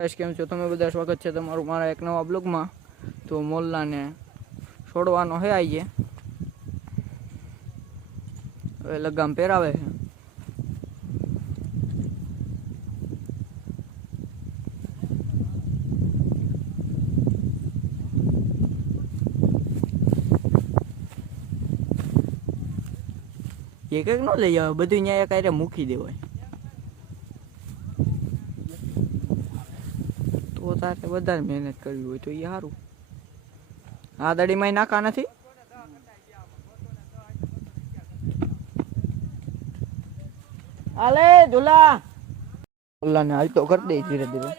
કેમ છો તમે બધા? સ્વાગત છે તમારું મારા એક નવા બ્લોગમાં. તો મોલ્લાને છોડવાનો હે આઈએ, હવે લગામ પહેરાવે છે. એક એક ન લઈ આવે, બધું ન્યાય કાંઈ મૂકી દેવાય. તો તારે વધારે મહેનત કરવી હોય તો એ સારું. આ દડીમાં નાખા નથી. આલે ઝુલા ઓલાને હાલ તો કરી દે ધીરે ધીરે.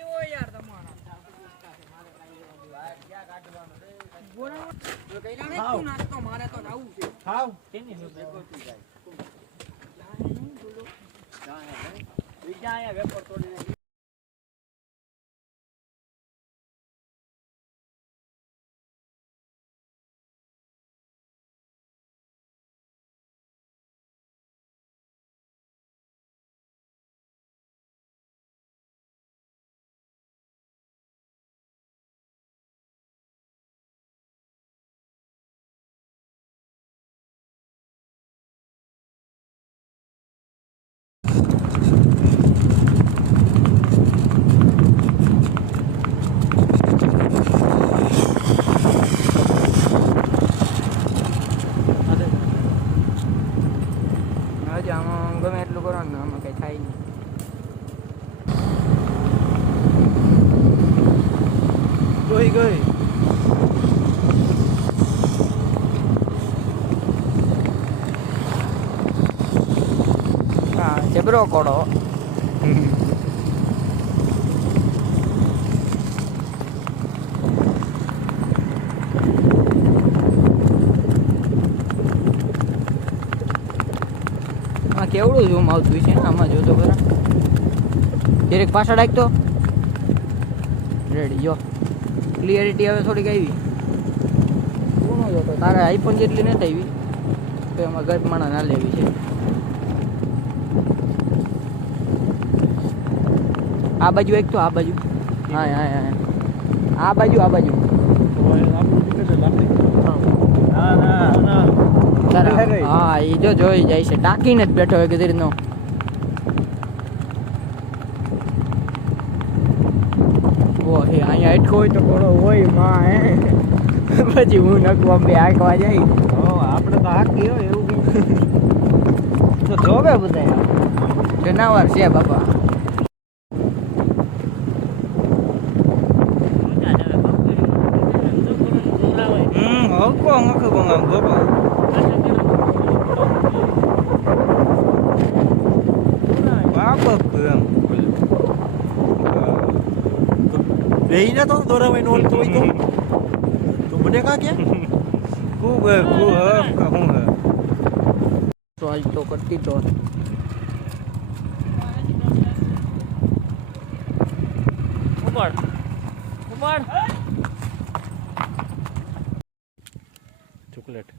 આમાં ગમે એટલું કરવાનું, આમાં કઈ થાય નહીં. ગઈ હા જબરો કોડો. કેવડું ઝૂમ આવતું છે આમાં, જોતો ખરા. ડાયરેક્ટ પાછળ રાખતો રેડી જો ક્લિયરિટી હવે થોડીક આવી. શું જોતો તારે આઈફોન જેટલી નથી આવી તો એમાં ગરીબ માણસ ના લેવી છે. આ બાજુ એક તો આ બાજુ, હા હા હા આ બાજુ હા એ જો જોઈ જાય છે. ટાંકીને જ બેઠો હોય કે નો. ઓહે અહીંયા અટકો હોય તો કોડો હોય માં હે. પછી હું નકવા બે હાંકવા જાય. આપણે તો હાકી હોય એવું તો જોવે બધા જનાવર છે બાપા. બેહીને તો દોરાવાય નો તો હોય તો મને કા કે ખૂબ હું હે તો આજ તો કરતી તો ઉમર ચોકલેટ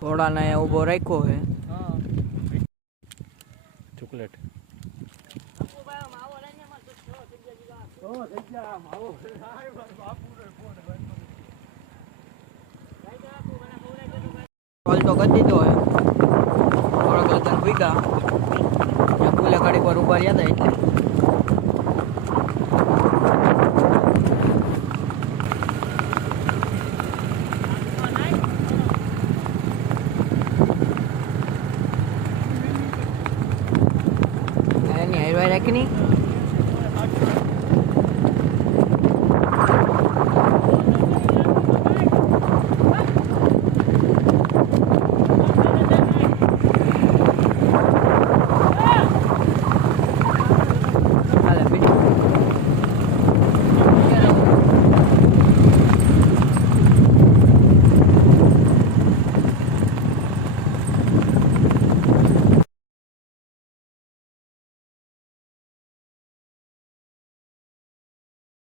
ઘોડાને ઉભો રાખ્યો હે. ચોકલેટ કોલ તો કરી દીધો હે. થોડોક લગન ભૂગ્યા ત્યાં પુલે ઘડીક વાર ઉભા રહ્યા હતા એટલે રાખી